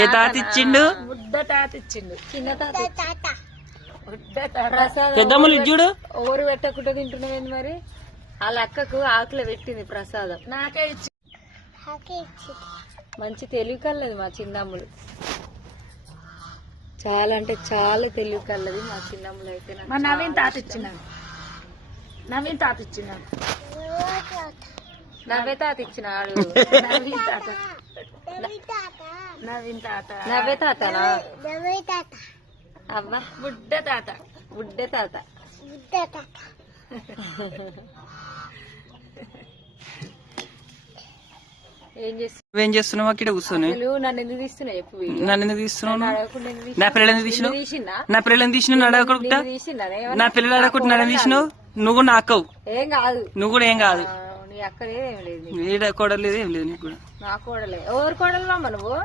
ఏ తాత ఇచ్చిండు? బుడ్డ తాత ఇచ్చిండు. చిన్న తాత బుడ్డ పెద్దమ్మలు చూడు. ఓరు పెట్టకుండా తింటున్నావేంది మరి? వాళ్ళ అక్కకు ఆకులు పెట్టింది ప్రసాదం. నాకే ఇచ్చి మంచి తెలివి కల్లది మా చిన్నమ్ములు. చాలా అంటే చాలా తెలివి కల్లది మా చిన్నమ్ములు. అయితే నవీన్ తాత ఇచ్చినాడు. నవీన్ తాత ఇచ్చినాడు. నవ్వే తాత ఇచ్చినాడు. నవీన్ తాత. నవీన్ తాత. నవ్వే తాతనా? అవ్వ బుడ్డ తాత. బుడ్డ తాత. ఏం చేస్తున్నావు అక్కడ కూర్చొని? నన్ను ఎందుకు తీస్తున్నావు చెప్పు? నన్ను ఎందుకు తీస్తున్నావు? నా పిల్లలు ఎందుకు తీసినావు? నా పిల్లలు తీసినావు? నన్ను అడగకుండా నా పిల్లలు అడగకుండా నన్ను తీసినావు? నువ్వు కూడా నా అక్కవు. ఏం కాదు. నువ్వు కూడా ఏం కాదు. నీ అక్కడే ఏం లేదు. ఏడ కోడలేదు ఏం లేదు నీకు కూడా. నా కోడలే. ఎవరు కోడలు అమ్మ నువ్వు?